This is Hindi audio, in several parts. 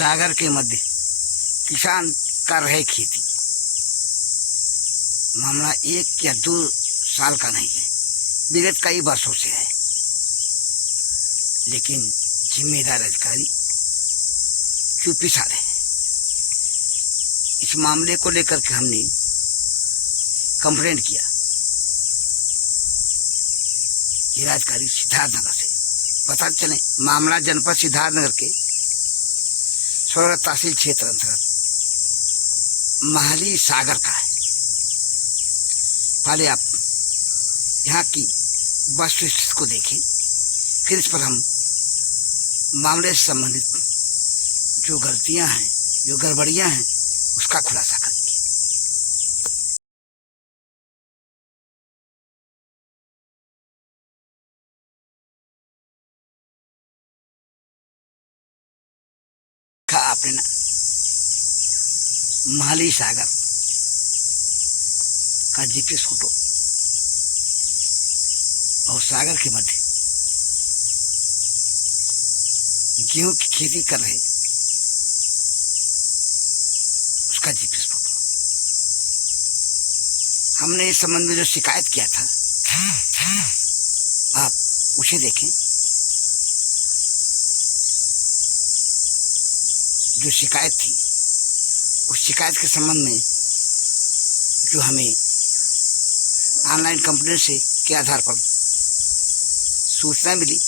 सागर के मध्य किसान कर रहे खेती। मामला 1 या 2 साल का नहीं है, विगत कई वर्षों से है। लेकिन जिम्मेदार अधिकारी चुप्पी साधे हैं। इस मामले को लेकर के हमने कंप्लेंट किया। जिलाधिकारी सिद्धार्थनगर से पता चले मामला जनपद सिद्धार्थनगर के सोलह तहसील क्षेत्र अंतर्गत महली सागर का है। पहले आप यहाँ की वस्तुस्थिति को देखें, फिर इस पर हम मामले से संबंधित जो गलतियां हैं, जो गड़बड़ियां हैं, उसका खुलासा करेंगे। आपने ना महली सागर का जीपीएस फोटो और सागर के मध्य गेहूं की खेती कर रहे उसका जीपीएस फोटो। हमने इस संबंध में जो शिकायत किया था आप उसे देखें। जो शिकायत थी उस शिकायत के संबंध में जो हमें ऑनलाइन कंप्लेंट से के आधार पर सूचना मिली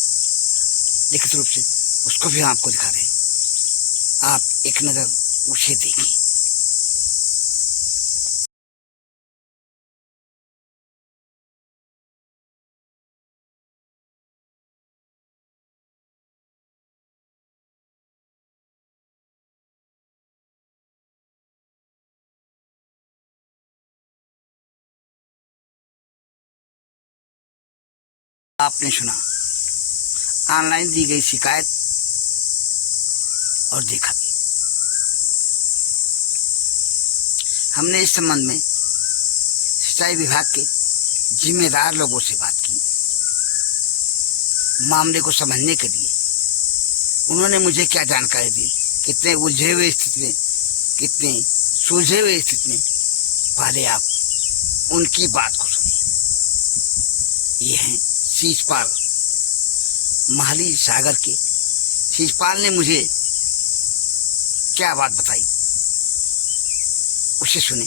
लिखित रूप से, उसको भी हम आपको दिखा रहे हैं। आप एक नज़र उसे देखें। आपने सुना ऑनलाइन दी गई शिकायत और देखा भी। हमने इस संबंध में सिंचाई विभाग के जिम्मेदार लोगों से बात की मामले को समझने के लिए। उन्होंने मुझे क्या जानकारी दी, कितने उलझे हुए स्थिति में, कितने सुलझे हुए स्थिति में। पहले आप उनकी बात को सुनिए। ये हैं शीशपाल, महली सागर के शीशपाल ने मुझे क्या बात बताई, उसे सुने।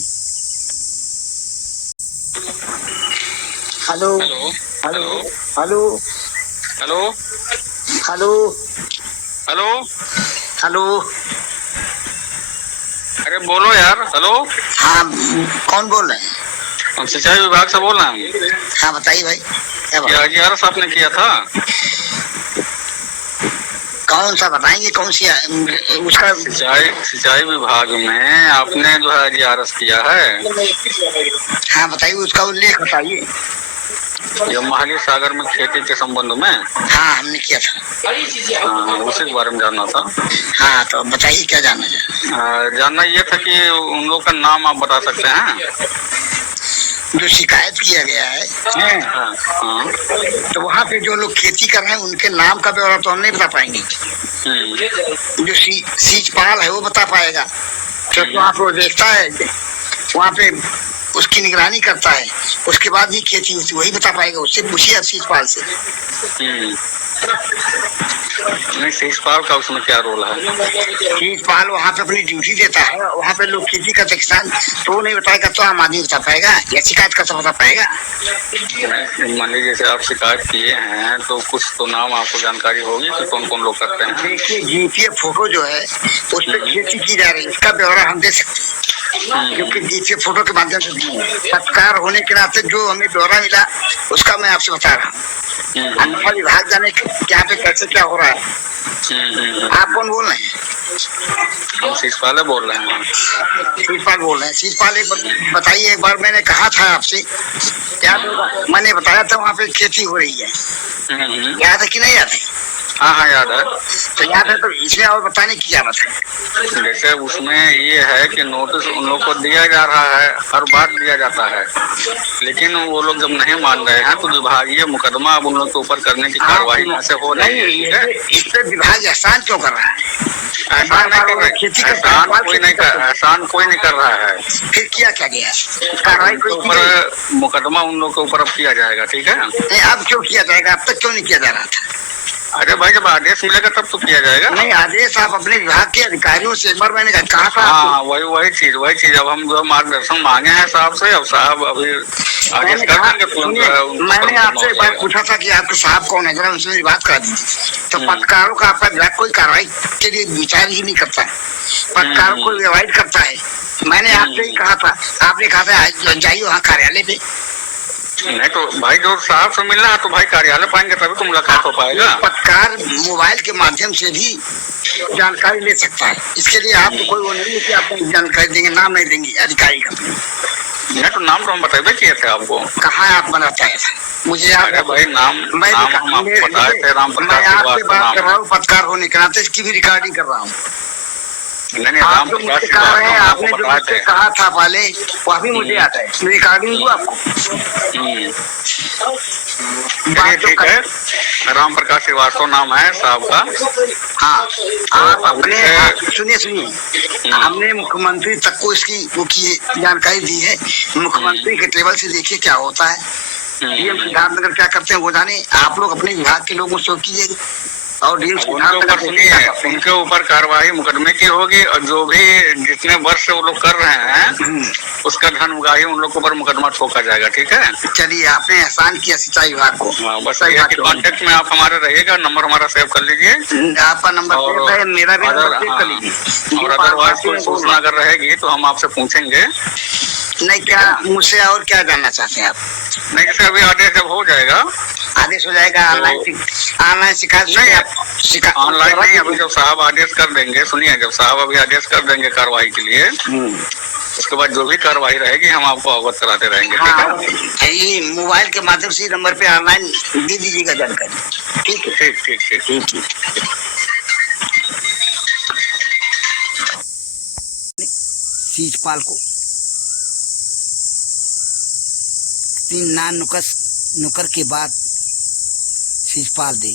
Hello hello hello hello hello hello hello. अरे बोलो यार। हेलो, हाँ, कौन बोल रहे हैं? हम सिंचाई विभाग से बोल रहे हैं। हाँ बताइए भाई, क्या बात? ये यार आपने किया था। कौन सा बताएंगे, कौन सी उसका? सिंचाई विभाग में आपने जो है GRS किया है। हाँ बताइए, उसका उल्लेख बताइए। ये महली सागर में खेती के संबंध में। हाँ हमने किया था। हाँ, उसी के बारे में जानना था। हाँ तो बताइए क्या जानना है? जानना ये था कि उन लोग का नाम आप बता सकते हैं? जो शिकायत किया गया है हाँ, हाँ। तो वहाँ पे जो लोग खेती कर रहे हैं उनके नाम का ब्यौरा तो हम नहीं बता पाएंगे। जो शीशपाल है वो बता पाएगा, क्योंकि वहाँ पे वो देखता है, वहाँ पे उसकी निगरानी करता है, उसके बाद ही खेती होती, वही बता पाएगा। उससे पूछिए शीशपाल से। नहीं, शीशपाल का उसमें क्या रोल है? शीशपाल वहाँ पे अपनी ड्यूटी देता है। वहाँ पे लोग खेती करते किसान, तो वो नहीं बताएगा तो आम आदमी बता पाएगा या शिकायत करता बता पाएगा? मान लीजिए जैसे आप शिकायत किए हैं तो कुछ तो नाम आपको जानकारी होगी कि कौन कौन लोग करते हैं। देखिए जीपीएफ फोटो जो है उस पर खेती की जा रही है, इसका ब्यौरा हम दे सकते हैं, क्योंकि जीपीएफ फोटो के माध्यम से पत्रकार होने के नाते जो हमें ब्यौरा मिला उसका मैं आपसे बता रहा हूँ। अन्य विभाग जाने यहाँ पे कैसे क्या हो रहा है। आप कौन बोल रहे हैं? हम शीशपाल बोल रहे हैं। शीशपाल बोल रहे हैं। शीशपाल एक बताइए, एक बार मैंने कहा था आपसे, क्या मैंने बताया था वहाँ पे खेती हो रही है, याद है कि नहीं याद है? हाँ हाँ याद है। तो याद है, तो इसमें और बताने की क्या बात है? जैसे उसमें ये है कि नोटिस उन लोग को दिया जा रहा है, हर बार दिया जाता है, लेकिन वो लोग जब नहीं मान रहे हैं तो विभागीय मुकदमा अब उन लोग के ऊपर करने की कार्रवाई से हो रही है। ठीक है, इस पे विभाग एहसान क्यों कर रहा है? एहसान नहीं कर रहे, खेती एहसान कोई नहीं कर रहा है। फिर किया क्या गया? कार्रवाई उनके ऊपर मुकदमा उन लोग के ऊपर अब किया जाएगा। ठीक है, नहीं, अब क्यों किया जाएगा? अब तक क्यों नहीं किया जा रहा था? अरे भाई जब आदेश मिलेगा तब तो किया जाएगा। नहीं, आदेश आप अपने विभाग के अधिकारियों से एक बार मैंने कहा था। हाँ, वही चीज अब हम जो मार्गदर्शन मांगे हैं साहब से, अब साहब अभी आदेश कर देंगे। मैंने आपसे एक बार पूछा था कि आपके साहब कौन है, जरा उनसे बात करा दीजिए। तो पत्रकारों का आपका विभाग कोई कार्रवाई के लिए विचार ही नहीं करता है, पत्रकारों को अवॉइड करता है। मैंने आपसे ही कहा था, आपने कहा था जाइए वहाँ कार्यालय पे। नहीं तो भाई जो साहब से मिलना है तो भाई कार्यालय पाएंगे तभी तो मुलाकात हो पाएगा। पत्रकार मोबाइल के माध्यम से भी जानकारी ले सकता है, इसके लिए आपको कोई वो नहीं है कि आप जानकारी देंगे, नाम नहीं देंगे अधिकारी का। नहीं तो नाम तो हम बताए किए थे आपको। कहाँ आप बनाता है मुझे याद है भाई, नाम मैं हम आपको बताए थे, राम प्रकाश मैं आपसे बात कर रहा हूँ, पत्रकार होने के नाते इसकी भी रिकॉर्डिंग कर रहा हूँ। नहीं, आप जो मुझसे कहा है, आपने जो मुझसे कहा था पहले वह भी मुझे आता है, रिकॉर्डिंग हुआ आपको। ठीक है, राम प्रकाश श्रीवास्तव नाम है साहब का। हाँ, आप अपने सुनिए, हमने मुख्यमंत्री तक को इसकी वो की जानकारी दी है। मुख्यमंत्री के टेबल से देखिए क्या होता है, डीएम सिद्धार्थनगर क्या करते हैं वो जाने। आप लोग अपने विभाग के लोगों से कीजिएगा और डीएम उनके ऊपर कार्रवाई मुकदमे की होगी, और जो भी जितने वर्ष वो लोग कर रहे हैं उसका धन उगाही उन लोग के ऊपर मुकदमा ठोका जाएगा। ठीक है, चलिए, आपने एहसान किया सिंचाई विभाग को। बस कांटेक्ट में आप हमारे रहिएगा, नंबर हमारा सेव कर लीजिए। आपका नंबर मेरा भी नंबर सेव कर लीजिए, और अदरवाइज कोई सूचना अगर रहेगी तो हम आपसे पूछेंगे। नहीं, क्या मुझसे और क्या जानना चाहते हैं आप? नहीं, जैसे अभी आदेश जब हो जाएगा, आदेश हो जाएगा, ऑनलाइन शिकायत नहीं, ऑनलाइन नहीं, अभी जब साहब आदेश कर देंगे, सुनिए, जब साहब अभी आदेश कर देंगे कार्रवाई के लिए, उसके बाद जो भी कार्रवाई रहेगी हम आपको अवगत कराते रहेंगे। हाँ, ये मोबाइल के माध्यम से नंबर पे ऑनलाइन दे दीजिएगा जानकारी। ठीक है, ठीक। सीजपाल को 3 नुकर के बाद सीजपाल दे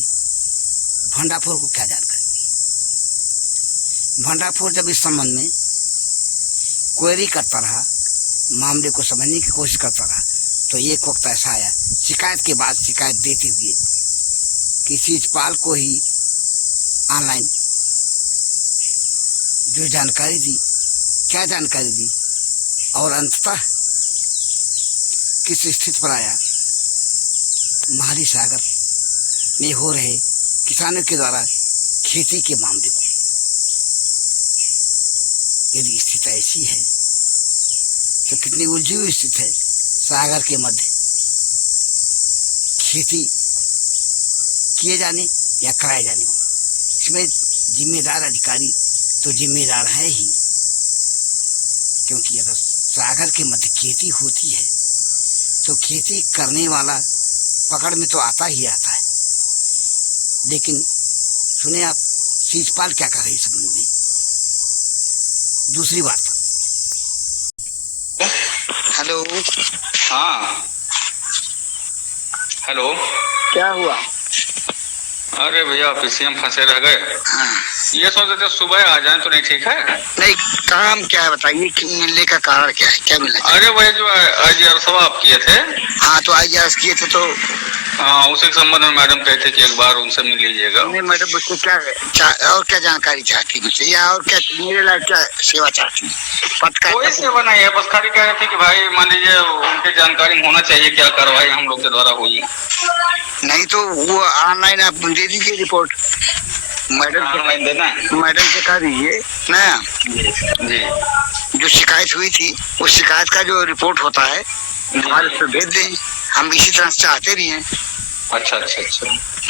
भंडाफोर को क्या जानकारी दी। भंडाफोर जब इस संबंध में क्वेरी करता रहा, मामले को समझने की कोशिश करता रहा, तो एक वक्त ऐसा आया शिकायत के बाद शिकायत देते हुए कि सीजपाल को ही ऑनलाइन जो जानकारी दी, क्या जानकारी दी और अंततः किस स्थिति पर आया। महारी सागर में हो रहे किसानों के द्वारा खेती के मामले को, यदि स्थिति ऐसी है तो कितनी उलझी हुई स्थिति है। सागर के मध्य खेती किए जाने या कराए जाने, इसमें जिम्मेदार अधिकारी तो जिम्मेदार है ही, क्योंकि अगर सागर के मध्य खेती होती है तो खेती करने वाला पकड़ में तो आता ही आता है। लेकिन सुने आप, सीजपाल क्या कर रहे हैं इस संबंध में। दूसरी बात, हेलो, हाँ हेलो, क्या हुआ? अरे भैया पीसीएम फंसे रह गए। हाँ, ये सोच रहे थे सुबह आ जाए तो नहीं ठीक है। नहीं, काम क्या है बताइए, मिलने का कारण क्या है, क्या मिलना चाहिए? अरे भाई जो IGR आप किए थे। हाँ, तो IGR किए थे तो उसी संबंध में मैडम कहते कि एक बार उनसे मिल लीजिएगा। नहीं मैडम, उसको क्या और क्या जानकारी चाहती मुझसे, या और क्या मेरे लायक क्या सेवा चाहती है? कोई सेवा नहीं है, बस खाली कह रहे थे कि भाई मान लीजिए उनके जानकारी होना चाहिए क्या कार्रवाई हम लोग के द्वारा हुई। नहीं तो वो ऑनलाइन आप दे दीजिए रिपोर्ट, मैडम से कह दीजिए ना जी। जो शिकायत हुई थी उस शिकायत का जो रिपोर्ट होता है हमारे से भेज दें, हम इसी तरह से चाहते भी हैं। अच्छा।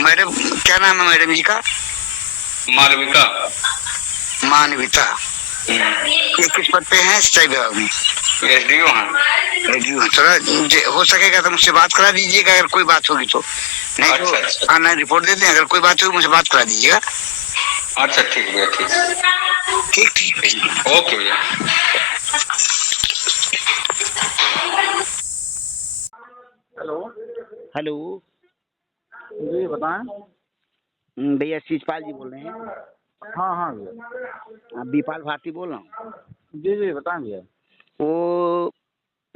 मैडम क्या नाम है मैडम जी का? मालविका। ये किस पद पे हैं सिंचाई विभाग में? SDO हैं। रेडी हूँ, थोड़ा हो सकेगा तो मुझसे बात करा दीजिएगा अगर कोई बात होगी तो, नहीं अच्छा, तो अच्छा। ऑनलाइन रिपोर्ट दे दें, अगर कोई बात होगी मुझसे बात करा दीजिएगा। अच्छा ठीक भैया, ठीक। ठीक ठीक भैया। ओके भैया। हेलो। हेलो। जी बताएं। भैया शिषपाल जी बोल रहे हैं? हाँ हाँ भैया। बीपाल भारती बोल रहा हूँ। जी जी बताएं भैया। वो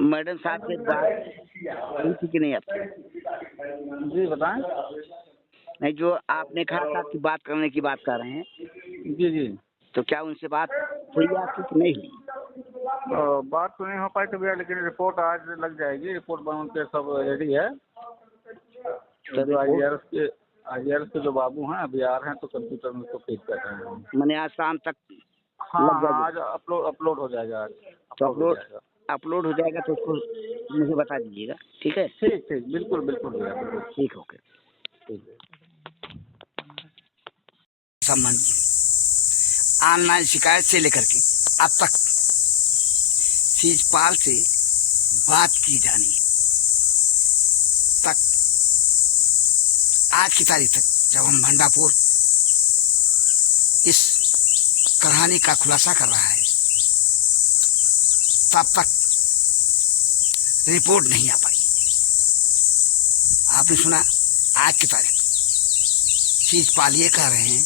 मैडम साहब से बात हुई थी कि नहीं आपसे? जी बताएं। नहीं, जो आपने कहा था कि बात करने की बात कर रहे हैं, जी जी। तो क्या उनसे बात हुई आपकी कि नहीं हुई? बात तो नहीं हो पाई तो भैया, लेकिन रिपोर्ट आज लग जाएगी। रिपोर्ट बन के सब रेडी है। तो जो IRS के जो बाबू हैं अभी आ रहे हैं, तो कंप्यूटर में उसको फीड कर रहे हैं। मैंने आज शाम तक हाँ लग हाँ, जाएगी। आज अपलोड हो जाएगा। आज तो अपलोड हो जाएगा। अपलोड हो जाएगा तो उसको मुझे बता दीजिएगा, ठीक है? ठीक ठीक, बिल्कुल बिल्कुल भैया, बिल्कुल ठीक, ओके। ठीक है। संबंध ऑनलाइन शिकायत से लेकर के अब तक शिषपाल से बात की जानी तक, आज की तारीख तक जब हम भंडापुर इस कहानी का खुलासा कर रहा है, तब तक रिपोर्ट नहीं आ पाई। आपने सुना, आज की तारीख शिषपाल ये कह रहे हैं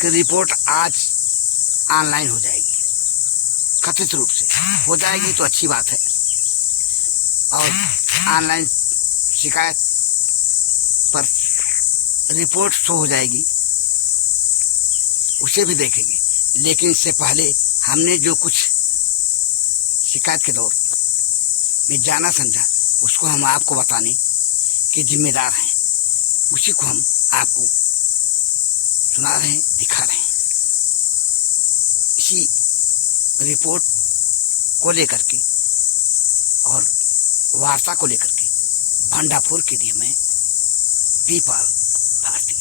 कि रिपोर्ट आज ऑनलाइन हो जाएगी, कथित रूप से हो जाएगी तो अच्छी बात है, और ऑनलाइन शिकायत पर रिपोर्ट शो हो जाएगी, उसे भी देखेंगे। लेकिन इससे पहले हमने जो कुछ शिकायत के दौर में जाना समझा, उसको हम आपको बताने के जिम्मेदार हैं। उसी को हम आपको सुना रहे हैं, दिखा रहे हैं। इसी रिपोर्ट को लेकर के और वार्ता को लेकर के भंडापुर के लिए मैं बीपाल भारती।